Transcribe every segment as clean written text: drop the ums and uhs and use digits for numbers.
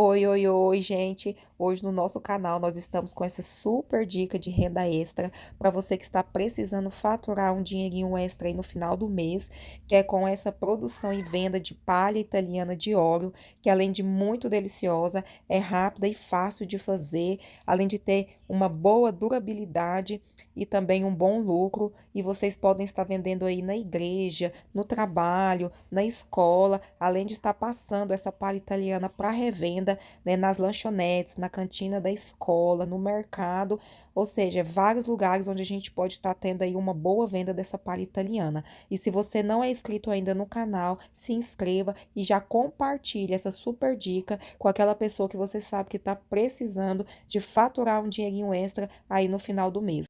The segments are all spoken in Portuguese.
Oi, oi, oi, gente. Hoje no nosso canal nós estamos com essa super dica de renda extra para você que está precisando faturar um dinheirinho extra aí no final do mês, que é com essa produção e venda de palha italiana de óleo, que além de muito deliciosa, é rápida e fácil de fazer, além de ter uma boa durabilidade e também um bom lucro, e vocês podem estar vendendo aí na igreja, no trabalho, na escola, além de estar passando essa palha italiana para revenda, né, nas lanchonetes, na cantina da escola, no mercado, ou seja, vários lugares onde a gente pode estar tendo aí uma boa venda dessa palha italiana. E se você não é inscrito ainda no canal, se inscreva e já compartilhe essa super dica com aquela pessoa que você sabe que está precisando de faturar um dinheirinho extra aí no final do mês.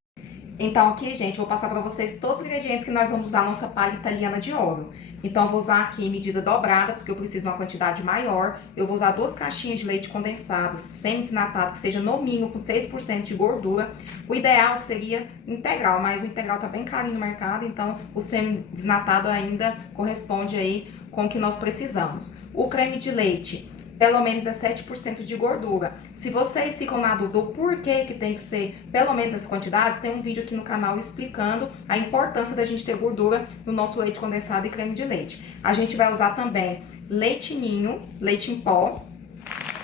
Então aqui, gente, vou passar para vocês todos os ingredientes que nós vamos usar na nossa palha italiana de óleo. Então eu vou usar aqui medida dobrada, porque eu preciso de uma quantidade maior. Eu vou usar 2 caixinhas de leite condensado, semi-desnatado, que seja no mínimo com 6% de gordura. O ideal seria integral, mas o integral tá bem carinho no mercado, então o semi-desnatado ainda corresponde aí com o que nós precisamos. O creme de leite, pelo menos é 7% de gordura. Se vocês ficam na dúvida do porquê que tem que ser pelo menos as quantidades, tem um vídeo aqui no canal explicando a importância da gente ter gordura no nosso leite condensado e creme de leite. A gente vai usar também leite ninho, leite em pó.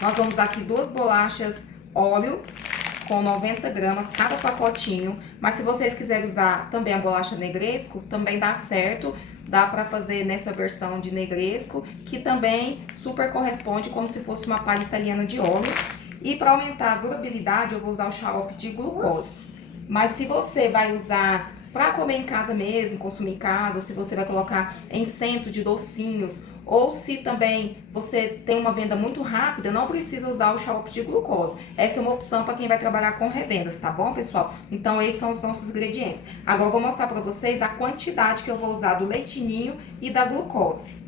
Nós vamos usar aqui 2 bolachas óleo com 90 gramas cada pacotinho. Mas se vocês quiserem usar também a bolacha negresco, também dá certo. Dá para fazer nessa versão de negresco, que também super corresponde como se fosse uma palha italiana de óleo. E para aumentar a durabilidade, eu vou usar o xarope de glucose. Mas se você vai usar para comer em casa mesmo, consumir em casa, ou se você vai colocar em centro de docinhos, ou se também você tem uma venda muito rápida, não precisa usar o xarope de glucose. Essa é uma opção para quem vai trabalhar com revendas, tá bom, pessoal? Então, esses são os nossos ingredientes. Agora, eu vou mostrar para vocês a quantidade que eu vou usar do leitinho e da glucose.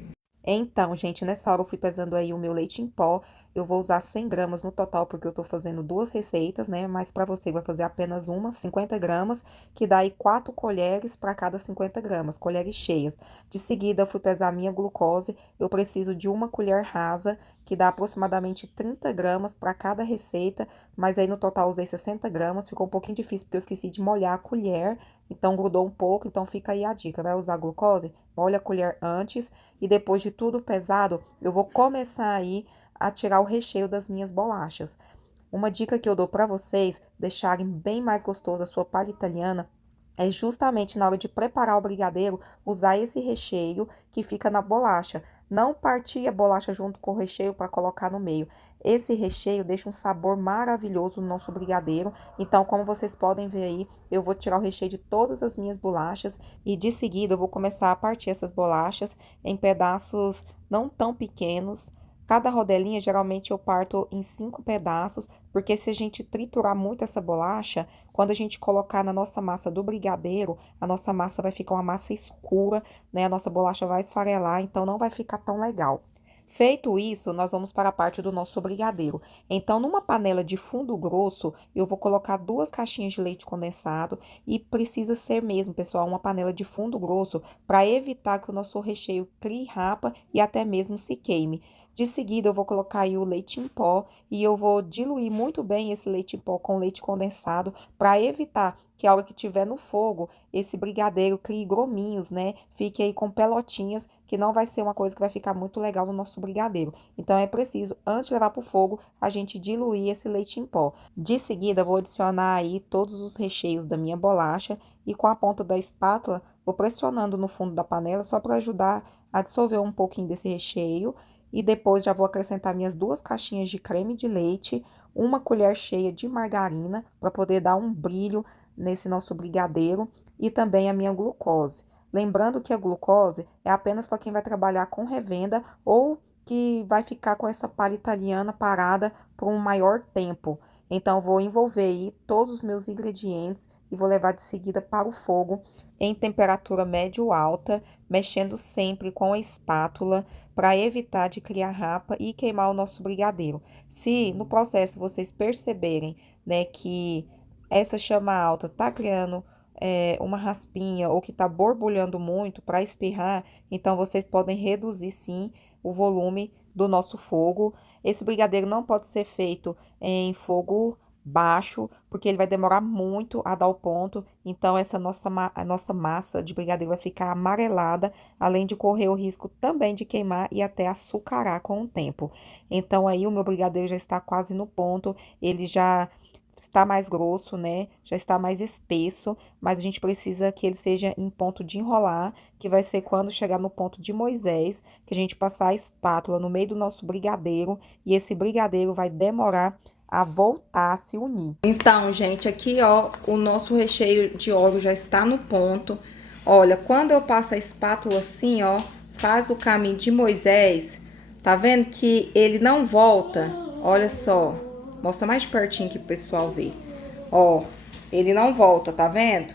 Então, gente, nessa hora eu fui pesando aí o meu leite em pó. Eu vou usar 100 gramas no total, porque eu tô fazendo duas receitas, né? Mas para você vai fazer apenas uma, 50 gramas, que dá aí 4 colheres para cada 50 gramas, colheres cheias. De seguida, eu fui pesar a minha glucose. Eu preciso de uma colher rasa, que dá aproximadamente 30 gramas para cada receita. Mas aí no total eu usei 60 gramas. Ficou um pouquinho difícil, porque eu esqueci de molhar a colher. Então grudou um pouco, então fica aí a dica. Vai usar glucose? Molha a colher antes e depois de tudo pesado, eu vou começar aí a tirar o recheio das minhas bolachas. Uma dica que eu dou para vocês deixarem bem mais gostoso a sua palha italiana é justamente na hora de preparar o brigadeiro, usar esse recheio que fica na bolacha. Não partir a bolacha junto com o recheio para colocar no meio. Esse recheio deixa um sabor maravilhoso no nosso brigadeiro. Então, como vocês podem ver aí, eu vou tirar o recheio de todas as minhas bolachas e de seguida eu vou começar a partir essas bolachas em pedaços não tão pequenos. Cada rodelinha, geralmente, eu parto em 5 pedaços, porque se a gente triturar muito essa bolacha, quando a gente colocar na nossa massa do brigadeiro, a nossa massa vai ficar uma massa escura, né? A nossa bolacha vai esfarelar, então não vai ficar tão legal. Feito isso, nós vamos para a parte do nosso brigadeiro. Então, numa panela de fundo grosso, eu vou colocar 2 caixinhas de leite condensado e precisa ser mesmo, pessoal, uma panela de fundo grosso para evitar que o nosso recheio crie rapa e até mesmo se queime. De seguida, eu vou colocar aí o leite em pó e eu vou diluir muito bem esse leite em pó com leite condensado para evitar que a hora que tiver no fogo, esse brigadeiro crie grominhos, né? Fique aí com pelotinhas, que não vai ser uma coisa que vai ficar muito legal no nosso brigadeiro. Então, é preciso, antes de levar para o fogo, a gente diluir esse leite em pó. De seguida, vou adicionar aí todos os recheios da minha bolacha e com a ponta da espátula, vou pressionando no fundo da panela só para ajudar a dissolver um pouquinho desse recheio. E depois já vou acrescentar minhas 2 caixinhas de creme de leite, uma colher cheia de margarina para poder dar um brilho nesse nosso brigadeiro e também a minha glucose. Lembrando que a glucose é apenas para quem vai trabalhar com revenda ou que vai ficar com essa palha italiana parada por um maior tempo. Então, vou envolver aí todos os meus ingredientes e vou levar de seguida para o fogo em temperatura médio alta, mexendo sempre com a espátula para evitar de criar rapa e queimar o nosso brigadeiro. Se no processo vocês perceberem, né, que essa chama alta tá criando uma raspinha ou que tá borbulhando muito para espirrar, então vocês podem reduzir sim o volume do nosso fogo. Esse brigadeiro não pode ser feito em fogo baixo, porque ele vai demorar muito a dar o ponto. Então, a nossa massa de brigadeiro vai ficar amarelada, além de correr o risco também de queimar e até açucarar com o tempo. Então, aí o meu brigadeiro já está quase no ponto, ele já está mais grosso, né? Já está mais espesso, mas a gente precisa que ele seja em ponto de enrolar, que vai ser quando chegar no ponto de Moisés, que a gente passar a espátula no meio do nosso brigadeiro e esse brigadeiro vai demorar a voltar a se unir. Então, gente, aqui, ó, o nosso recheio de óleo já está no ponto. Olha, quando eu passo a espátula assim, ó, faz o caminho de Moisés, tá vendo que ele não volta? Olha só. Mostra mais pertinho aqui pro pessoal ver. Ó, ele não volta, tá vendo?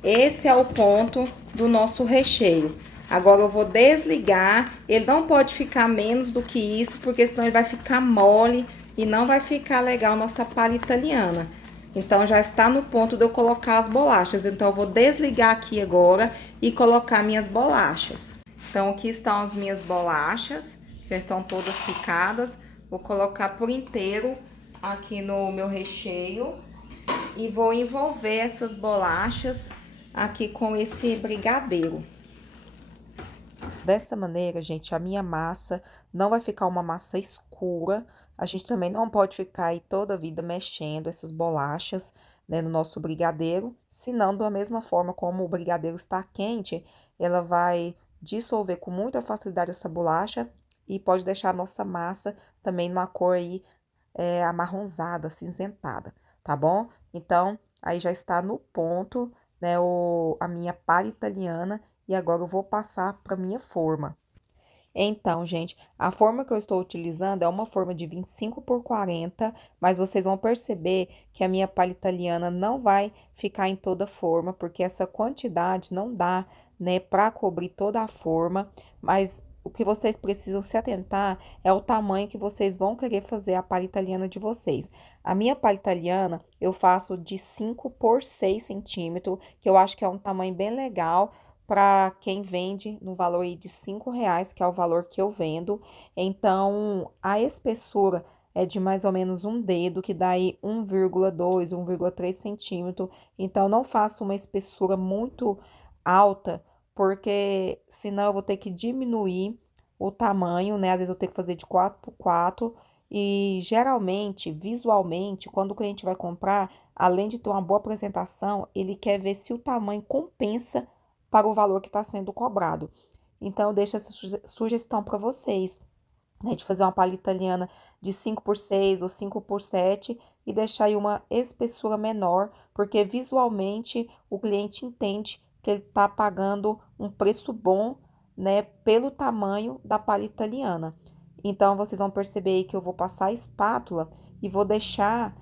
Esse é o ponto do nosso recheio. Agora eu vou desligar. Ele não pode ficar menos do que isso, porque senão ele vai ficar mole e não vai ficar legal nossa palha italiana. Então, já está no ponto de eu colocar as bolachas. Então, eu vou desligar aqui agora e colocar minhas bolachas. Então, aqui estão as minhas bolachas. Já estão todas picadas. Vou colocar por inteiro aqui no meu recheio e vou envolver essas bolachas aqui com esse brigadeiro. Dessa maneira, gente, a minha massa não vai ficar uma massa escura. A gente também não pode ficar aí toda a vida mexendo essas bolachas, né, no nosso brigadeiro, senão da mesma forma como o brigadeiro está quente, ela vai dissolver com muita facilidade essa bolacha e pode deixar a nossa massa também numa cor aí amarronzada, acinzentada, tá bom? Então, aí já está no ponto, né, a minha palha italiana e agora eu vou passar para minha forma. Então, gente, a forma que eu estou utilizando é uma forma de 25 por 40, mas vocês vão perceber que a minha palha italiana não vai ficar em toda a forma, porque essa quantidade não dá, né, para cobrir toda a forma, mas o que vocês precisam se atentar é o tamanho que vocês vão querer fazer a palha italiana de vocês. A minha palha italiana eu faço de 5 por 6 centímetros, que eu acho que é um tamanho bem legal para quem vende no valor aí de R$ 5, que é o valor que eu vendo. Então, a espessura é de mais ou menos um dedo, que dá aí 1,2, 1,3 centímetro. Então, não faço uma espessura muito alta, porque senão eu vou ter que diminuir o tamanho, né? Às vezes eu tenho que fazer de 4 por 4. E geralmente, visualmente, quando o cliente vai comprar, além de ter uma boa apresentação, ele quer ver se o tamanho compensa para o valor que está sendo cobrado. Então, eu deixo essa sugestão para vocês, né, de fazer uma palha italiana de 5 por 6 ou 5 por 7 e deixar aí uma espessura menor, porque visualmente o cliente entende que ele está pagando um preço bom, né, pelo tamanho da palha italiana. Então, vocês vão perceber aí que eu vou passar a espátula e vou deixar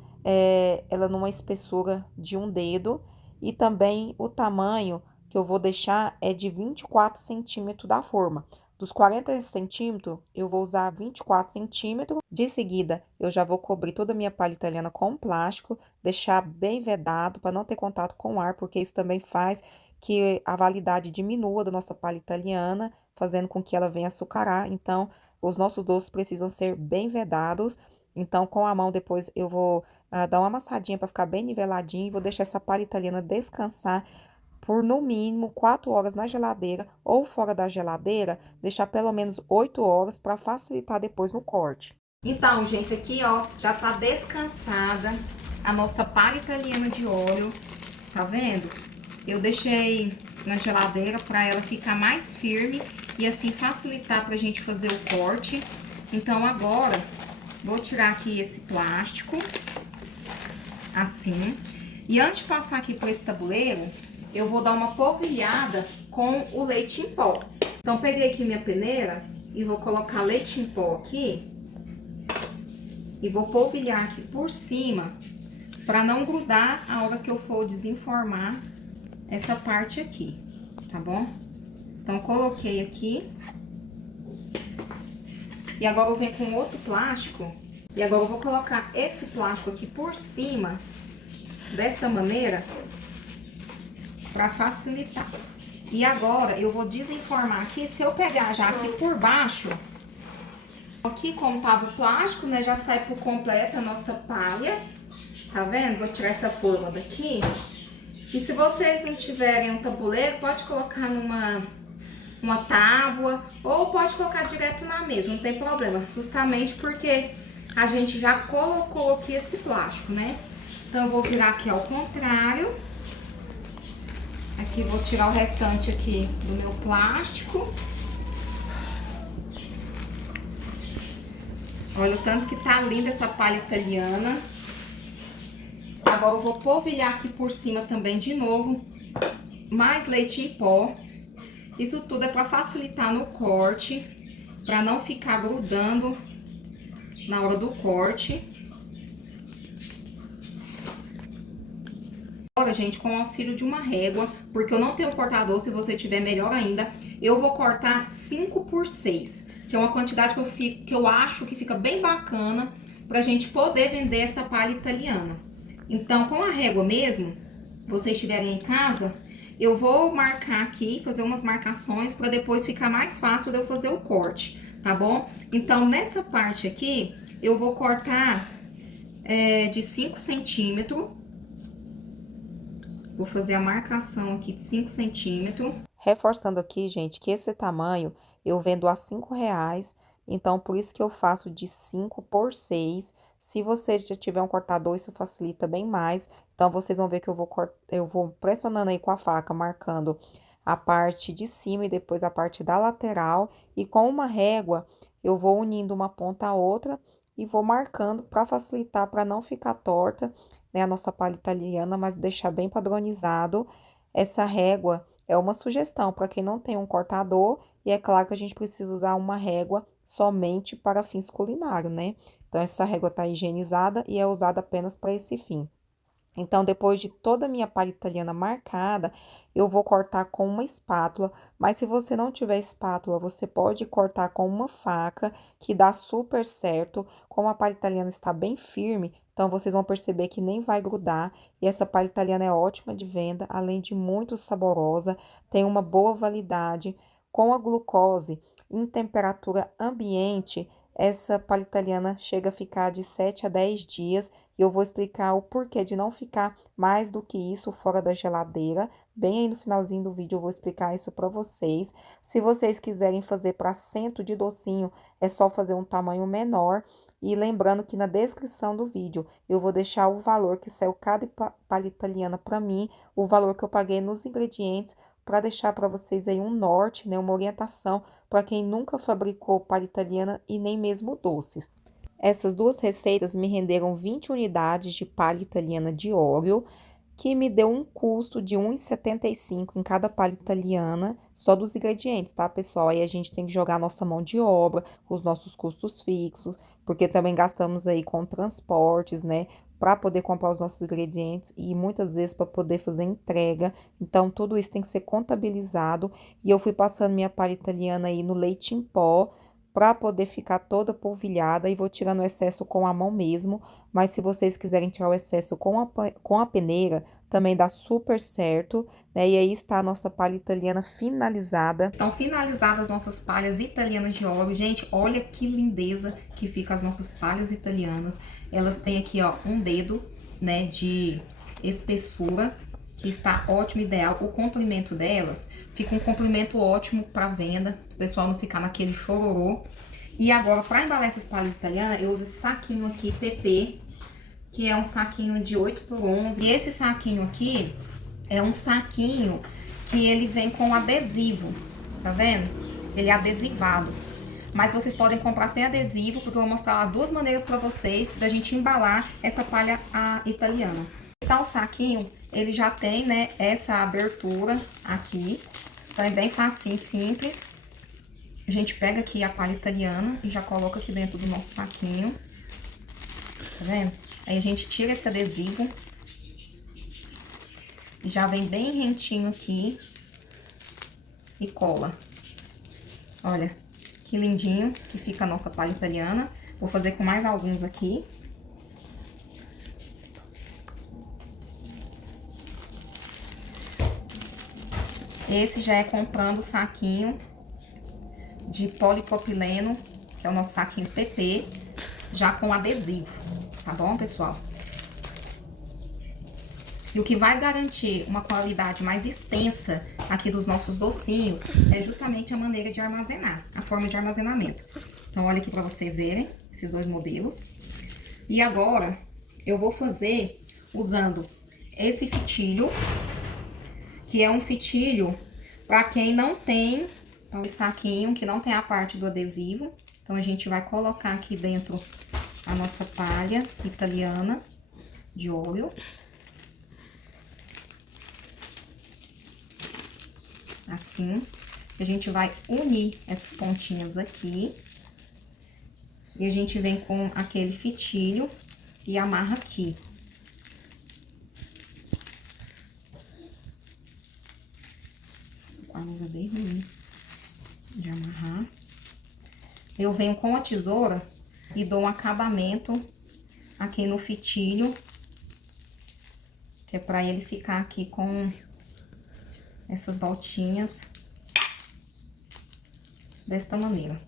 ela numa espessura de um dedo e também o tamanho que eu vou deixar é de 24 centímetros da forma. Dos 40 centímetros, eu vou usar 24 centímetros. De seguida, eu já vou cobrir toda a minha palha italiana com plástico, deixar bem vedado para não ter contato com o ar, porque isso também faz que a validade diminua da nossa palha italiana, fazendo com que ela venha açucarar. Então, os nossos doces precisam ser bem vedados. Então, com a mão, depois eu vou dar uma amassadinha para ficar bem niveladinho e vou deixar essa palha italiana descansar por no mínimo 4 horas na geladeira ou fora da geladeira, deixar pelo menos 8 horas para facilitar depois no corte. Então, gente, aqui, ó, já tá descansada a nossa palha italiana de óleo, tá vendo? Eu deixei na geladeira para ela ficar mais firme e assim facilitar pra gente fazer o corte. Então, agora, vou tirar aqui esse plástico, assim. E antes de passar aqui por esse tabuleiro, eu vou dar uma polvilhada com o leite em pó. Então, peguei aqui minha peneira e vou colocar leite em pó aqui. E vou polvilhar aqui por cima, para não grudar a hora que eu for desenformar essa parte aqui, tá bom? Então, coloquei aqui. E agora eu venho com outro plástico. E agora eu vou colocar esse plástico aqui por cima, desta maneira, para facilitar. E agora eu vou desenformar aqui. Se eu pegar já aqui por baixo, Aqui, como tava o plástico, né, já sai por completo a nossa palha. Tá vendo? Vou tirar essa forma daqui. E se vocês não tiverem um tabuleiro, pode colocar uma tábua ou pode colocar direto na mesa, não tem problema. Justamente porque a gente já colocou aqui esse plástico, né? Então, eu vou virar aqui ao contrário. Aqui, vou tirar o restante aqui do meu plástico. Olha o tanto que tá linda essa palha italiana. Agora eu vou polvilhar aqui por cima também de novo, mais leite em pó. Isso tudo é para facilitar no corte, para não ficar grudando na hora do corte. Agora, gente, com o auxílio de uma régua, porque eu não tenho cortador, se você tiver melhor ainda, eu vou cortar 5 por 6, que é uma quantidade que eu acho que fica bem bacana pra gente poder vender essa palha italiana. Então, com a régua mesmo, vocês estiverem em casa, eu vou marcar aqui, fazer umas marcações para depois ficar mais fácil de eu fazer o corte, tá bom? Então, nessa parte aqui, eu vou cortar de 5 centímetros. Vou fazer a marcação aqui de 5 centímetros. Reforçando aqui, gente, que esse tamanho eu vendo a R$5. Então, por isso que eu faço de 5 por 6. Se você já tiver um cortador, isso facilita bem mais. Então, vocês vão ver que eu vou pressionando aí com a faca, marcando a parte de cima e depois a parte da lateral. E com uma régua, eu vou unindo uma ponta a outra e vou marcando para facilitar, para não ficar torta, né, a nossa palha italiana, mas deixar bem padronizado. Essa régua é uma sugestão para quem não tem um cortador, e é claro que a gente precisa usar uma régua somente para fins culinários, né? Então, essa régua tá higienizada e é usada apenas para esse fim. Então, depois de toda a minha palha italiana marcada, eu vou cortar com uma espátula, mas se você não tiver espátula, você pode cortar com uma faca, que dá super certo. Como a palha italiana está bem firme, então vocês vão perceber que nem vai grudar. E essa palha italiana é ótima de venda, além de muito saborosa, tem uma boa validade. Com a glucose em temperatura ambiente, essa palha italiana chega a ficar de 7 a 10 dias. E eu vou explicar o porquê de não ficar mais do que isso fora da geladeira. Bem aí no finalzinho do vídeo eu vou explicar isso para vocês. Se vocês quiserem fazer para cento de docinho, é só fazer um tamanho menor. E lembrando que na descrição do vídeo eu vou deixar o valor que saiu cada palha italiana para mim, o valor que eu paguei nos ingredientes, para deixar para vocês aí um norte, né, uma orientação para quem nunca fabricou palha italiana e nem mesmo doces. Essas duas receitas me renderam 20 unidades de palha italiana de óleo, que me deu um custo de R$ 1,75 em cada palha italiana, só dos ingredientes, tá, pessoal? Aí a gente tem que jogar a nossa mão de obra, os nossos custos fixos, porque também gastamos aí com transportes, né, para poder comprar os nossos ingredientes e muitas vezes para poder fazer entrega. Então, tudo isso tem que ser contabilizado. E eu fui passando minha palha italiana aí no leite em pó, para poder ficar toda polvilhada, e vou tirando o excesso com a mão mesmo, mas se vocês quiserem tirar o excesso com a peneira, também dá super certo, né? E aí está a nossa palha italiana finalizada. Estão finalizadas as nossas palhas italianas de óleo. Gente, olha que lindeza que fica as nossas palhas italianas. Elas têm aqui, ó, um dedo, né, de espessura, que está ótimo, ideal. O comprimento delas fica um comprimento ótimo para venda, o pessoal não ficar naquele chororô. E agora, para embalar essas palhas italianas, eu uso esse saquinho aqui, PP, que é um saquinho de 8 por 11. E esse saquinho aqui é um saquinho que ele vem com adesivo, tá vendo? Ele é adesivado. Mas vocês podem comprar sem adesivo, porque eu vou mostrar as duas maneiras para vocês da gente embalar essa palha italiana. Então, o saquinho, ele já tem, né, essa abertura aqui. Então, é bem facinho, simples. A gente pega aqui a palha italiana e já coloca aqui dentro do nosso saquinho. Tá vendo? Aí, a gente tira esse adesivo. E já vem bem rentinho aqui. E cola. Olha, que lindinho que fica a nossa palha italiana. Vou fazer com mais alguns aqui. Esse já é comprando o saquinho de polipropileno que é o nosso saquinho PP, já com adesivo, tá bom, pessoal? E o que vai garantir uma qualidade mais extensa aqui dos nossos docinhos é justamente a maneira de armazenar, a forma de armazenamento. Então, olha aqui para vocês verem esses dois modelos. E agora, eu vou fazer usando esse fitilho, que é um fitilho para quem não tem esse saquinho, que não tem a parte do adesivo. Então, a gente vai colocar aqui dentro a nossa palha italiana de óleo. Assim, a gente vai unir essas pontinhas aqui. E a gente vem com aquele fitilho e amarra aqui. Essa quadra é bem ruim de amarrar. Eu venho com a tesoura e dou um acabamento aqui no fitilho, que é pra ele ficar aqui com essas voltinhas desta maneira.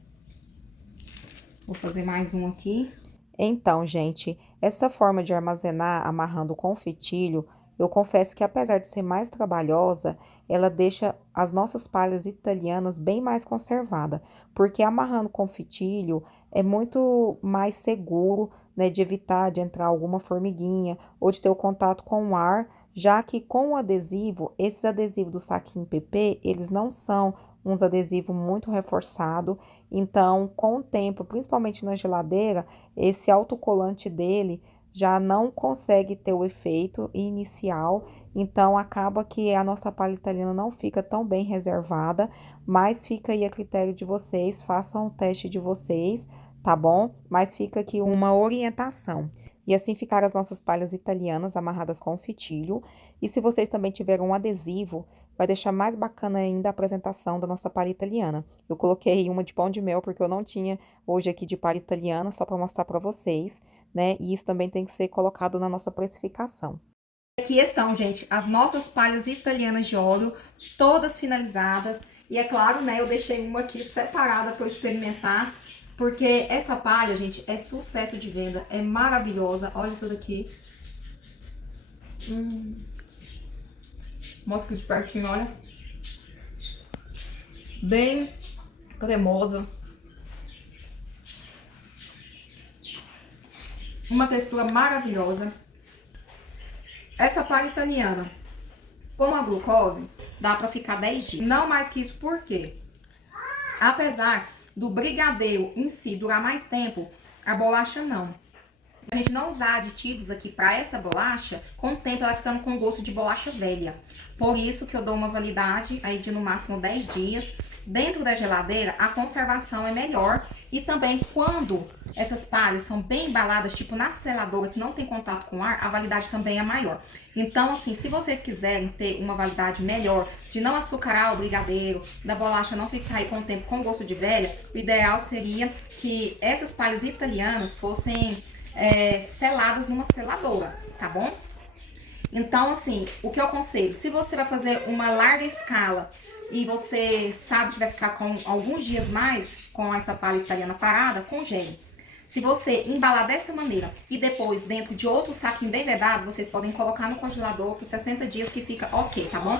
Vou fazer mais um aqui. Então, gente, essa forma de armazenar amarrando com fitilho, eu confesso que apesar de ser mais trabalhosa, ela deixa as nossas palhas italianas bem mais conservadas, porque amarrando com fitilho é muito mais seguro, né, de evitar de entrar alguma formiguinha ou de ter o contato com o ar, já que com o adesivo, esses adesivos do saquinho PP, eles não são uns adesivos muito reforçados, então com o tempo, principalmente na geladeira, esse autocolante dele já não consegue ter o efeito inicial, então acaba que a nossa palha italiana não fica tão bem reservada, mas fica aí a critério de vocês, façam o teste de vocês, tá bom? Mas fica aqui uma orientação. E assim ficaram as nossas palhas italianas amarradas com fitilho. E se vocês também tiverem um adesivo, vai deixar mais bacana ainda a apresentação da nossa palha italiana. Eu coloquei uma de pão de mel porque eu não tinha hoje aqui de palha italiana, só para mostrar para vocês, né? E isso também tem que ser colocado na nossa precificação. Aqui estão, gente, as nossas palhas italianas de óleo, todas finalizadas. E é claro, né, eu deixei uma aqui separada para eu experimentar, porque essa palha, gente, é sucesso de venda, é maravilhosa. Olha isso daqui. Mostra aqui de pertinho, olha. Bem cremosa. Uma textura maravilhosa. Essa palha italiana, com a glucose, dá pra ficar 10 dias. Não mais que isso, por quê? Apesar do brigadeiro em si durar mais tempo, a bolacha não. A gente não usar aditivos aqui para essa bolacha, com o tempo ela ficando com gosto de bolacha velha. Por isso que eu dou uma validade aí de no máximo 10 dias. Dentro da geladeira, a conservação é melhor. E também quando essas palhas são bem embaladas, tipo na seladora, que não tem contato com ar, a validade também é maior. Então, assim, se vocês quiserem ter uma validade melhor, de não açucarar o brigadeiro, da bolacha não ficar aí com o tempo com gosto de velha, o ideal seria que essas palhas italianas fossem seladas numa seladora, tá bom? Então, assim, o que eu aconselho, se você vai fazer uma larga escala e você sabe que vai ficar com alguns dias mais com essa palha italiana parada, congele. Se você embalar dessa maneira e depois dentro de outro saquinho bem vedado, vocês podem colocar no congelador por 60 dias que fica ok, tá bom?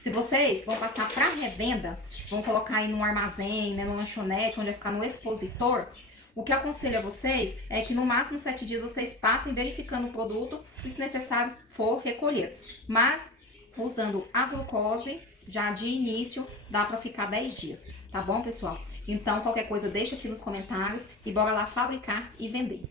Se vocês vão passar para revenda, vão colocar aí num armazém, né, no lanchonete, onde vai ficar no expositor, o que eu aconselho a vocês é que no máximo 7 dias vocês passem verificando o produto e, se necessário, for recolher. Mas, usando a glucose, já de início, dá pra ficar 10 dias, tá bom, pessoal? Então, qualquer coisa, deixa aqui nos comentários e bora lá fabricar e vender.